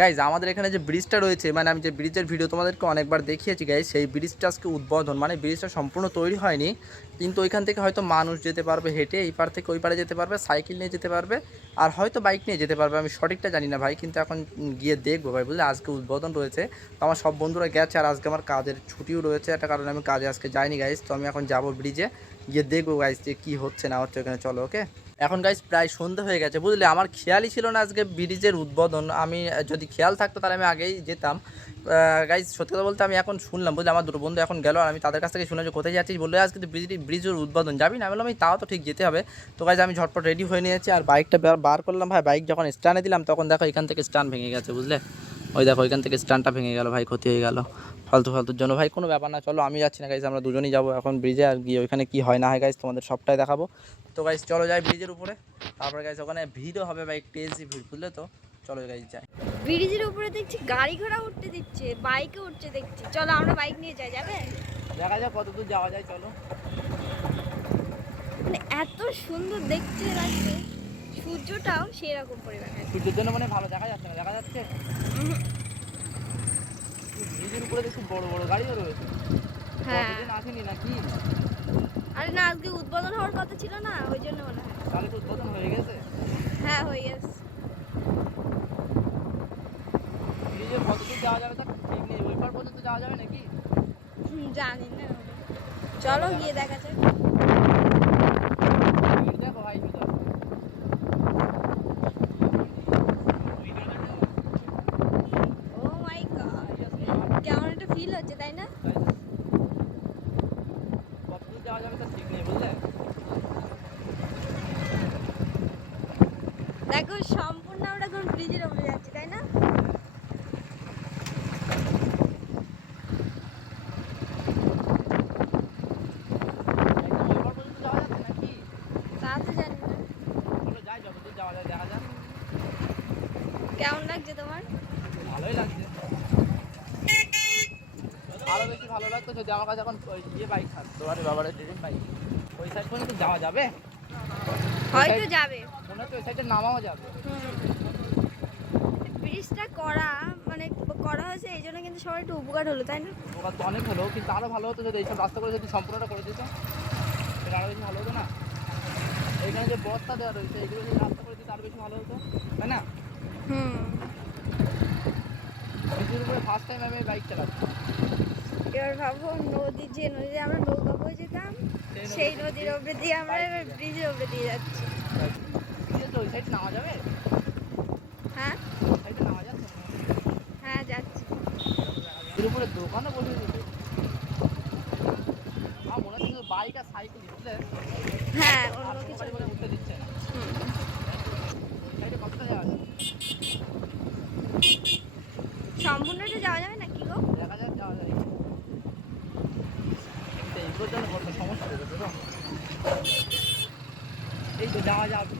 Guys আমাদের এখানে যে ব্রিজটা রয়েছে, মানে আমি যে ব্রিজের ভিডিও তোমাদেরকে অনেকবার দেখিয়েছি গাইজ, সেই ব্রিজটা আজকে উদ্বোধন, মানে ব্রিজটা সম্পূর্ণ তৈরি হয়নি, কিন্তু ওইখান থেকে হয়তো মানুষ যেতে পারবে হেঁটে, এই পার থেকে ওই পারে যেতে পারবে, সাইকেল নিয়ে যেতে পারবে, আর হয়তো বাইক নিয়ে যেতে পারবে। আমি সঠিকটা জানি না ভাই, কিন্তু এখন গিয়ে দেখবো ভাই, বুঝলে আজকে উদ্বোধন রয়েছে। তো আমার সব বন্ধুরা গেছে, আর আজকে আমার কাজের ছুটিও রয়েছে, একটা কারণে আমি কাজে আজকে যাইনি গাইজ। তো আমি এখন যাবো ব্রিজে, গিয়ে দেখবো গাইজ যে কী হচ্ছে না হচ্ছে ওখানে। চলো ওকে। এখন গাইজ প্রায় সন্ধ্যা হয়ে গেছে, বুঝলে আমার খেয়ালই ছিল না আজকে ব্রিজের উদ্বোধন। আমি যদি খেয়াল থাকতো তাহলে আমি আগেই যেতাম। গাইজ সত্যি কথা বলতে আমি এখন শুনলাম, বুঝলে আমার দুটো বন্ধু এখন গেল, আর আমি তাদের কাছ থেকে শুনলাম যে কোথায় যাচ্ছিস, বললে আজকে তো ব্রিজের উদ্বোধন, যাবি না? আমি বললাম আমি তাও তো ঠিক যেতে হবে। তো গাইজ আমি ঝটপট রেডি হয়ে নিয়েছি, আর বাইকটা বার করলাম ভাই। বাইক যখন স্ট্যান্ডে দিলাম তখন দেখো এখান থেকে স্ট্যান্ড ভেঙে গেছে, বুঝলে ওই দেখো ওইখান থেকে স্ট্যান্ডটা ভেঙে গেল ভাই, ক্ষতি হয়ে গেল ফালতুর জন্য। ভাই কোনো ব্যাপার না, চলো আমি যাচ্ছি না গাইজ, আমরা দুজনেই যাবো এখন ব্রিজে, আর গিয়ে ওইখানে কি হয় না হয় গাইজ তোমাদের সবটাই দেখাবো। তো গাইজ চলো যাই ব্রিজের উপরে, তারপরে গাইজ ওখানে ভিড়ও হবে ভাই, ক্রেজি ভিড়, বুঝলে তো। চলো গাইজ যাই। ব্রিজের উপরে দেখছি গাড়ি ঘোড়া উঠতে দিচ্ছে, বাইকে উঠছে দেখছি। চলো আমরা বাইক নিয়ে যাই, যাবে? দেখা যাক কত দূর যাওয়া যায়, চলো। মানে এত সুন্দর দেখতে লাগছে, সূর্যটাও সেই রকম পরিমাণে। সূর্যের জন্য মানে ভালো দেখা যাচ্ছে না, দেখা যাচ্ছে ব্রিজের উপরে দেখছি বড় বড় গাড়িও রয়েছে। হ্যাঁ, কতদিন আসেনি নাকি? আরে না, আজকে উদ্বোধন হওয়ার কথা ছিল না, ওই জন্য মনে হয়। তাহলে তো উদ্বোধন হয়ে গেছে। হ্যাঁ, হয়ে গেছে। ব্রিজের কত দূর যাওয়া যাবে তা ঠিক নেই, ওই পার পর্যন্ত যাওয়া যাবে নাকি? জানি না, চলো গিয়ে দেখা যাক। ভিড় দেখো ভাই, ভিড় দেখো। ও মাই গড, কেমন একটা ফিল হচ্ছে, তাই না? কত দূর যাওয়া যাবে তা ঠিক নেই, বুঝলে। দেখো সম্পূর্ণ আমরা এখন ব্রিজের উপরে যাচ্ছি, তাই না? একদম ওই পার পর্যন্ত যাওয়া যাচ্ছে নাকি? তা তো জানি না। চলো যাই, যত দূর যাওয়া যায় দেখা যাক। কেমন লাগছে তোমার? ভালোই লাগছে, আরো বেশি ভালো লাগতো যদি আমার কাছে এখন ওই ইয়ে বাইক থাকতো, আরে বাবারে ট্রেন বাইক। ওই সাইড পর্যন্ত যাওয়া যাবে, হয়তো যাবে। মনে হচ্ছে ওই সাইডে নামাও যাবে। ব্রিজটা করা মানে করা হয়েছে এই জন্য কিন্তু সবার একটু উপকার হলো, তাই না? ওখান তো অনেক হলো, কিন্তু আরো ভালো হতো যদি এইসব রাস্তা করে যদি সম্পূর্ণটা করে দিত, সেটা আরো বেশি ভালো হতো না? এইখানে যে বস্তা দেওয়া রয়েছে এগুলো যদি রাস্তা করে দিতে আরো বেশি ভালো হতো, তাই না? হুম। ব্রিজের উপরে ফার্স্ট টাইম আমি বাইক চালাচ্ছি। এবার ভাবো নদী, যে নদীতে আমরা নৌকা বয়ে যেতাম, সেই নদীর উপরে দিয়ে আমরা এবার ব্রিজের উপরে দিয়ে যাচ্ছি। ওই সাইড নামা যাবে? হ্যাঁ, ওই সাইডে নামা যাচ্ছে না? হ্যাঁ যাচ্ছি। এর উপরে দোকানও বসে দিতে, আমার মনে হচ্ছে শুধু বাইক আর সাইকেল বুঝলে, হ্যাঁ, আর অন্য কোনো কিছু গাড়ি না। করে উঠতে দিচ্ছে না। ওই সাইডে কতটা যাওয়া যাবে? সম্পূর্ণটা যাওয়া যাবে না কি গো? দেখা যাক যাওয়া যায় কি। কিন্তু এইগুলোর জন্য বড় সমস্যা হয়ে গেছে তো। এই তো যাওয়া যাবে।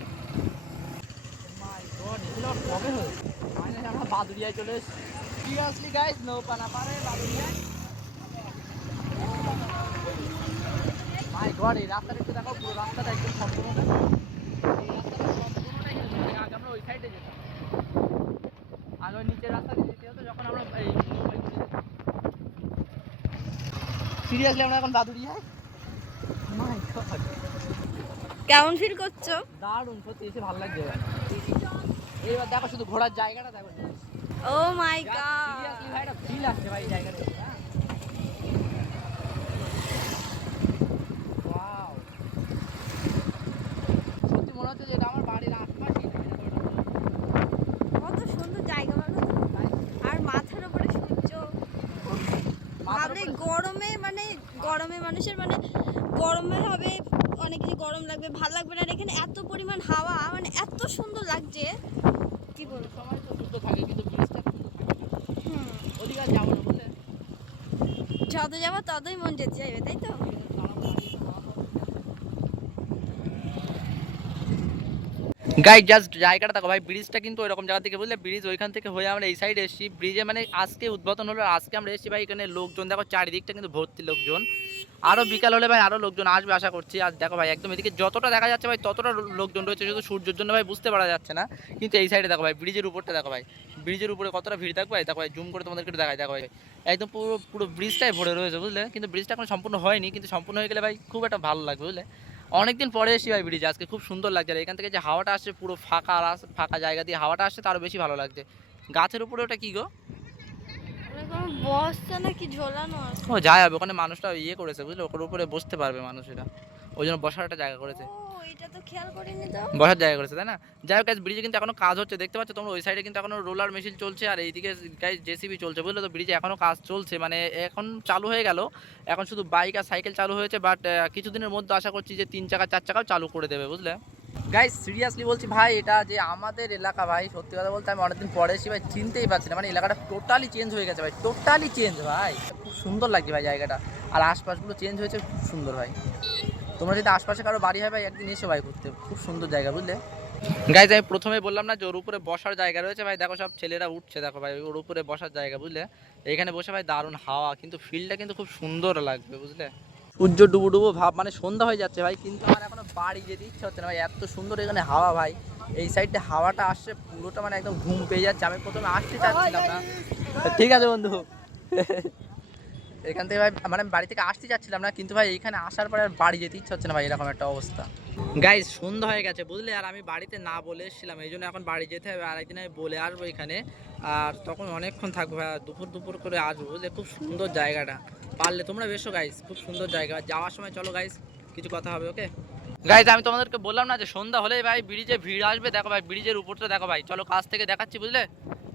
মাই গড, এগুলো আর কবে হয়েছে? ফাইনালি আমরা বাদুড়িয়ায় চলে এসেছি। সিরিয়াসলি গাইস, নৌকা না পারে বাদুড়িয়ায়। মাই গড, এই রাস্তাটা একটু দেখো, পুরো রাস্তাটা একদম সম্পূর্ণটা, এই রাস্তাটা সম্পূর্ণটাই কিন্তু আগে আমরা ওই সাইডে যেতাম, আগে ওই নিচের রাস্তা দিয়ে যেতে হতো যখন আমরা এই নৌকায় করে যেতাম। সিরিয়াসলি আমরা এখন বাদুড়িয়ায়। মাই গড, কেমন ফিল করছো? দারুণ, সত্যি এসে ভালো লাগছে এবার। এইবার দেখো শুধু ঘোরার জায়গাটা দেখো, ও মাই গড, সিরিয়াসলি ভাই একটা ফিল আসছে ভাই এই জায়গাটা এসে, হ্যাঁ। ওয়াও, সত্যি মনে হচ্ছে যে এটা আমার বাড়ির আশপাশেই না, এটা তো এটা মনে হচ্ছে। কত সুন্দর জায়গা বলো তো। আর মাথার উপরে সূর্য, মাথার ভাবলে উপরে গরমে মানে গরমে মানুষের মানে গরমে হবে, অনেক কিছু গরম লাগবে, ভালো লাগবে না। আর এখানে এত পরিমাণ হাওয়া, মানে এত সুন্দর লাগছে কি সন্ধ্যের বলবো। সময় তো সূর্য থাকে কিন্তু ব্রিজটা কিন্তু থাকে না। হুম, ওদিকে আর যাবো না বুঝলে। যত যাবো ততই মন যেতে চাইবে, তাই তো? গাইজ জাস্ট জায়গাটা দেখো ভাই, ব্রিজটা কিন্তু ওইরকম জায়গা থেকে, বুঝলে ব্রিজ ওইখান থেকে হয়ে আমরা এই সাইডে এসেছি ব্রিজে, মানে আজকে উদ্বোধন হলো, আজকে আমরা এসেছি ভাই। এখানে লোকজন দেখো চারিদিকটা কিন্তু ভর্তি লোকজন, আরো বিকাল হলে ভাই আরো লোকজন আসবে আশা করছি। আর দেখো ভাই একদম এদিকে যতটা দেখা যাচ্ছে ভাই ততটা লোকজন রয়েছে, শুধু সূর্যের জন্য ভাই বুঝতে পারা যাচ্ছে না। কিন্তু এই সাইডে দেখো ভাই, ব্রিজের উপরটা দেখো ভাই, ব্রিজের উপরে কতটা ভিড় থাকবে দেখো ভাই, জুম করে তোমাদেরকে একটু দেখাই। দেখো ভাই একদম পুরো পুরো ব্রিজটাই ভরে রয়েছে বুঝলে, কিন্তু ব্রিজটা এখন সম্পূর্ণ হয়নি, কিন্তু সম্পূর্ণ হয়ে গেলে ভাই খুব একটা ভালো লাগবে বুঝলে। অনেকদিন পরে এসেছি ভাই ব্রিজ, আজকে খুব সুন্দর লাগছে। আর এখান থেকে যে হাওয়াটা আসছে পুরো ফাঁকা ফাঁকা জায়গা দিয়ে হাওয়াটা আসছে, তারও বেশি ভালো লাগছে। গাছের উপরে ওটা কি গো? ওটা কোনো বস্তা নাকি ঝোলানো আছে? ও যায় হবে, ওখানে মানুষটা ইয়ে করেছে বুঝলে, ওর উপরে বসতে পারবে মানুষেরা, ওই জন্য বসার একটা জায়গা করেছে। ও এটা তো খেয়াল করিনি তো। বসার জায়গা করেছে তাই না? যাই হোক গাইস, ব্রিজে কিন্তু এখনো কাজ হচ্ছে, দেখতে পাচ্ছ তোমরা ওই সাইডে কিন্তু এখনো রোলার মেশিন চলছে, আর এইদিকে গাইস জেসিবি চলছে বুঝলে। তো ব্রিজে এখনো কাজ চলছে, মানে এখন চালু হয়ে গেল, এখন শুধু বাইক আর সাইকেল চালু হয়েছে, বাট কিছুদিনের মধ্যে আশা করছি যে 3 চাকা 4 চাকাও চালু করে দেবে বুঝলে। গাইস সিরিয়াসলি বলছি ভাই, এটা যে আমাদের এলাকা ভাই, সত্যি কথা বলতে আমি অনেকদিন পরে এসেছি ভাই, চিনতেই পারছি না, মানে এলাকাটা টোটালি চেঞ্জ হয়ে গেছে ভাই, টোটালি চেঞ্জ ভাই। খুব সুন্দর লাগছে ভাই জায়গাটা, আর আশপাশগুলো চেঞ্জ হয়েছে, খুব সুন্দর ভাই। তোমরা যদি আশপাশে কারো বাড়ি হয় ভাই, একদিন এসো ভাই ঘুরতে, খুব সুন্দর জায়গা বুঝলে। গাইজ আমি প্রথমে বললাম না যে ওর উপরে বসার জায়গা রয়েছে ভাই, দেখো সব ছেলেরা উঠছে, দেখো ভাই ওর উপরে বসার জায়গা বুঝলে। এখানে বসে ভাই দারুণ হাওয়া, কিন্তু ফিল্ডটা কিন্তু খুব সুন্দর লাগবে বুঝলে। সূর্য ডুবো ডুবো ভাব, মানে সন্ধ্যা হয়ে যাচ্ছে ভাই, কিন্তু আমার এখনো বাড়ি যেতে ইচ্ছা হচ্ছে না ভাই, এত সুন্দর এখানে হাওয়া ভাই। এই সাইডে হাওয়াটা আসছে পুরোটা, মানে একদম ঘুম পেয়ে যাচ্ছে। আমি প্রথমে আসতে চাচ্ছিলাম না, ঠিক আছে বন্ধু, এখান থেকে ভাই মানে আমি বাড়ি থেকে আসতে চাচ্ছিলাম না, কিন্তু ভাই এখানে আসার পরে আর বাড়ি যেতে ইচ্ছা হচ্ছে না ভাই, এরকম একটা অবস্থা। গাইজ সন্ধ্যা হয়ে গেছে বুঝলে, আর আমি বাড়িতে না বলে এসেছিলাম, এই জন্য এখন বাড়ি যেতে হবে, আর একদিন আমি বলে আসবো এখানে, আর তখন অনেকক্ষণ থাকবো ভাই, দুপুর দুপুর করে আসবো বুঝলে। খুব সুন্দর জায়গাটা, পারলে তোমরা বেশো গাইজ, খুব সুন্দর জায়গা। যাওয়ার সময় চলো গাইজ, কিছু কথা হবে, ওকে গাইজ। আমি তোমাদেরকে বললাম না যে সন্ধ্যা হলেই ভাই ব্রিজে ভিড় আসবে, দেখো ভাই ব্রিজের উপরটা দেখো ভাই, চলো কাছ থেকে দেখাচ্ছি বুঝলে।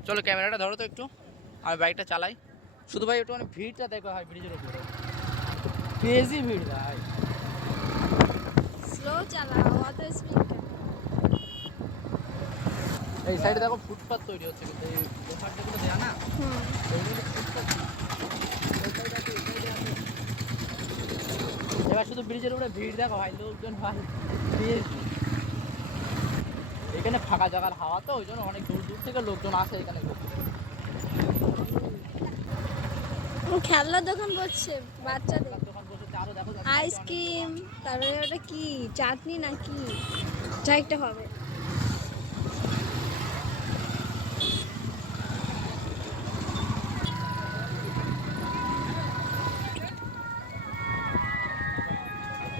চলো ক্যামেরাটা ধরো তো একটু, আমি বাইকটা চালাই, শুধু ভাই একটু মানে ভিড়টা দেখো ভাই ব্রিজের উপরে, ক্রেজি ভিড় ভাই। স্লো চালাও, অত স্পিড। এই সাইডে দেখো ফুটপাত তৈরি হচ্ছে, কিন্তু এই দোকান যেগুলো দেয়া না, হুম। ওইগুলো ফুটপাত। ওই side আছে, এই side আছে। এবার শুধু ব্রিজের উপরে ভিড় দেখো ভাই, লোকজন ভাই বেশি। এখানে ফাঁকা জায়গার হাওয়া তো, ওই জন্য অনেক দূর দূর থেকে লোকজন আসে এখানে ঘুরতে। খেলনার দোকান বসছে বাচ্চাদের, দোকান বসেছে, আরো দেখো আইসক্রিম, তারপরে ওটা কি চাটনি নাকি যা একটা হবে।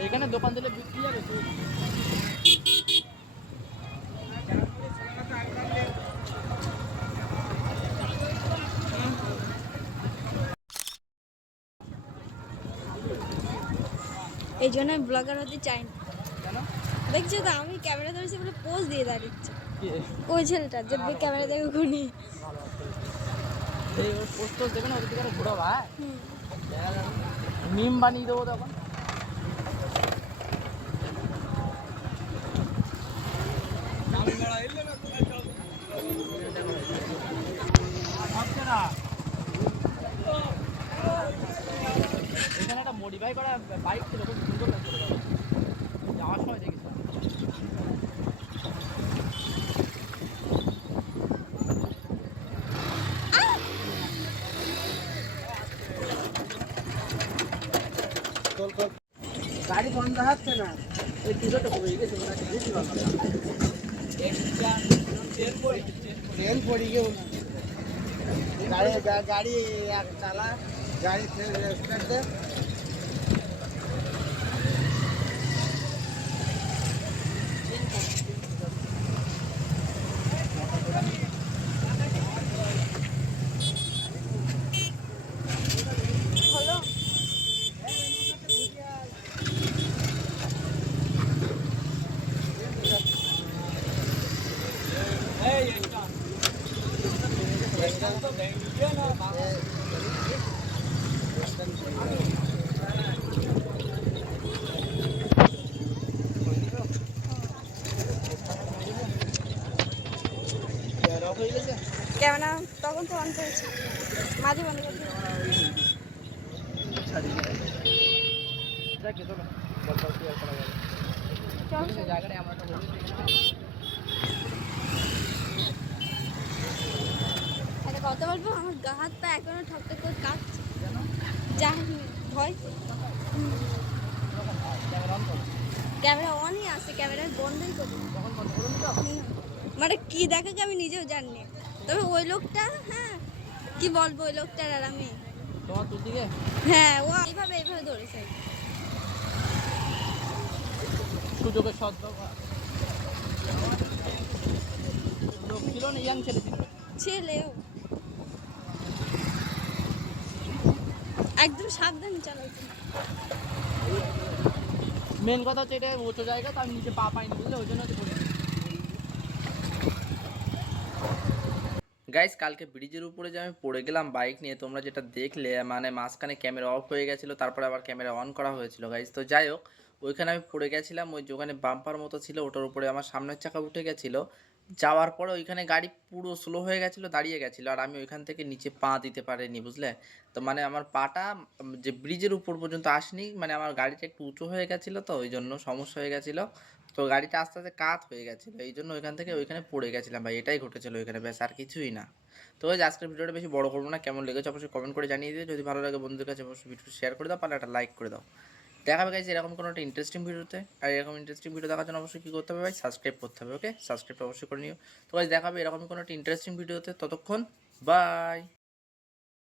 এখানে দোকান দিলে বিক্রি হবে তো। এই জন্য আমি ব্লগার হতে চাই না। কেন? দেখছো তো আমি ক্যামেরা ধরেছি বলে পোজ দিয়ে দাঁড়িয়েছে কি? ওই ছেলেটা, যে ক্যামেরা দেখে ঘুনি। এই ওর পোস্ট দেবে না, ওদের দিকে ঘুরো ভাই, হুম। মিম বানিয়ে দেবো তখন। এখানে একটা মডিফাই করা বাইক ছিল, খুব সুন্দর লাগছিল যাওয়ার সময় দেখেছি। গাড়ি বন্ধ হচ্ছে না, এই দুটো পড়ে গেছে, বেশি ভালো তেল পড়ে গেও না, গাড়ি এক চালা, গাড়ি স্টার্ট দে। হলো ক্যামেরা তখন তো অন করেছি, মাঝে বন্ধ করছি। একটা কথা বলবো, আমার গা হাত পা এখনো ঠকঠক করে কাঁপছে, জানি ভয়। ক্যামেরা অনই আছে, ক্যামেরা বন্ধই করি। মানে কি দেখাকে আমি নিজেও জানি না। তবে ওই লোকটা, হ্যাঁ কি বলবো ওই লোকটার আর আমি, তোমার তোর দিকে হ্যাঁ ও এইভাবে এইভাবে ধরেছে। সুযোগের সদ্ব্যবহার। লোক ছিল না, ইয়াং ছেলে ছিল। ছেলেও একদম সাবধানে চালাইছে। মেন কথা হচ্ছে এটা উঁচু জায়গা, তো আমি নিচে পা পাইনি বুঝলে, ওই জন্য গাইস কালকে ব্রিজের উপরে যে আমি পড়ে গেলাম বাইক নিয়ে, তোমরা যেটা দেখলে মানে মাঝখানে ক্যামেরা অফ হয়ে গেছিলো, তারপরে আবার ক্যামেরা অন করা হয়েছিল গাইস। তো যাই হোক, ওইখানে আমি পড়ে গেছিলাম, ওই যে ওখানে বাম্পার মতো ছিল ওটার উপরে আমার সামনের চাকা উঠে গেছিলো। যাওয়ার পরে ওইখানে গাড়ি পুরো স্লো হয়ে গেছিলো, দাঁড়িয়ে গেছিলো, আর আমি ওইখান থেকে নিচে পা দিতে পারিনি বুঝলে। তো মানে আমার পাটা যে ব্রিজের উপর পর্যন্ত আসেনি, মানে আমার গাড়িটা একটু উঁচু হয়ে গেছিলো, তো ওই জন্য সমস্যা হয়ে গেছিলো। তো গাড়িটা আস্তে আস্তে কাত হয়ে গেছিলো, এই জন্য ওইখান থেকে ওইখানে পড়ে গেছিলাম ভাই, এটাই ঘটেছিল ওইখানে, ব্যাস আর কিছুই না। তো ওই আজকের ভিডিওটা বেশি বড় করবো না, কেমন লেগেছে অবশ্যই কমেন্ট করে জানিয়ে দিও, যদি ভালো লাগে বন্ধুদের কাছে অবশ্যই ভিডিও শেয়ার করে দাও, পারলে একটা লাইক করে দাও। দেখা হবে গাইজ এরকম কোনো একটা ইন্টারেস্টিং ভিডিওতে, আর এরকম ইন্টারেস্টিং ভিডিও দেখার জন্য অবশ্যই কী করতে হবে ভাই, সাবস্ক্রাইব করতে হবে। ওকে, সাবস্ক্রাইবটা অবশ্যই করে নিও। তো গাইজ দেখা হবে এরকম কোনো একটা ইন্টারেস্টিং ভিডিওতে, ততক্ষণ বাই।